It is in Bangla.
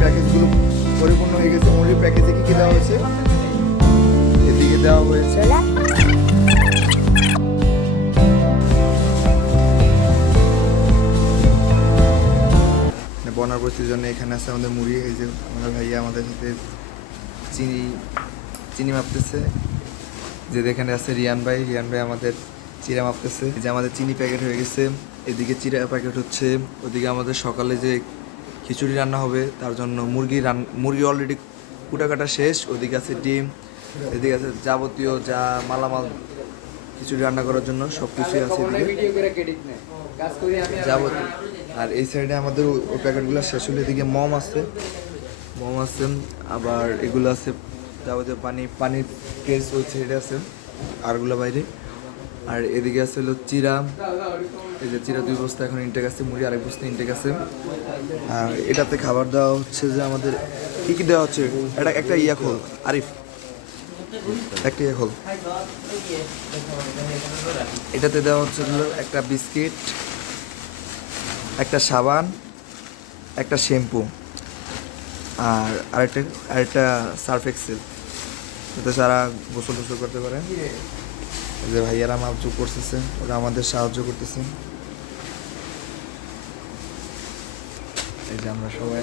প্যাকেজগুলো পরিপূর্ণ হয়ে গেছে। মুড়ির প্যাকেজে কী কী দেওয়া হয়েছে, এদিকে দেওয়া হয়েছে বনার প্রস্তুতির জন্য। এখানে আছে আমাদের মুড়ি, এই যে আমাদের ভাইয়া আমাদের সাথে চিনি চিনি মাপতেছে। যে এখানে আছে রিয়ান ভাই আমাদের চিরা মাপতেছে। এই যে আমাদের চিনি প্যাকেট হয়ে গেছে, এদিকে চিরা প্যাকেট হচ্ছে। ওদিকে আমাদের সকালে যে খিচুড়ি রান্না হবে তার জন্য মুরগি অলরেডি কুটা কাটা শেষ। ওদিকে আছে ডিম, এদিকে আছে যাবতীয় যা মালামাল খিচুড়ি রান্না করার জন্য সব কিছুই আছে যাবতীয়। আর এই সাইডে আমাদের ওই প্যাকেটগুলো শেষ হলে এদিকে মম আছে, আবার এগুলো আছে যাবতীয় পানির কেস ওই সাইডে আছে, আরগুলো বাইরে। আর এদিকে আছে হলো চিরা, এই যে চিরা 2 বস্তা এখন ইনটেক আছে, মুড়ি 1 বস্তা ইনটেক আছে। আর এটাতে খাবার দেওয়া হচ্ছে যে আমাদের কী কী দেওয়া হচ্ছে, এটা একটা ইয়া খোল আরিফ, একটা ইয়া খোল। এটাতে দেওয়া হচ্ছে হলো একটা বিস্কিট, একটা সাবান, একটা শ্যাম্পু, আর আরেকটা সার্ফ এক্সেল, যাতে সারা গোসল টোসল করতে পারে। এই যে ভাইয়ারা মাপজুপ করতেছে, ওরা আমাদের সাহায্য করতেছে। এই যে আমরা সবাই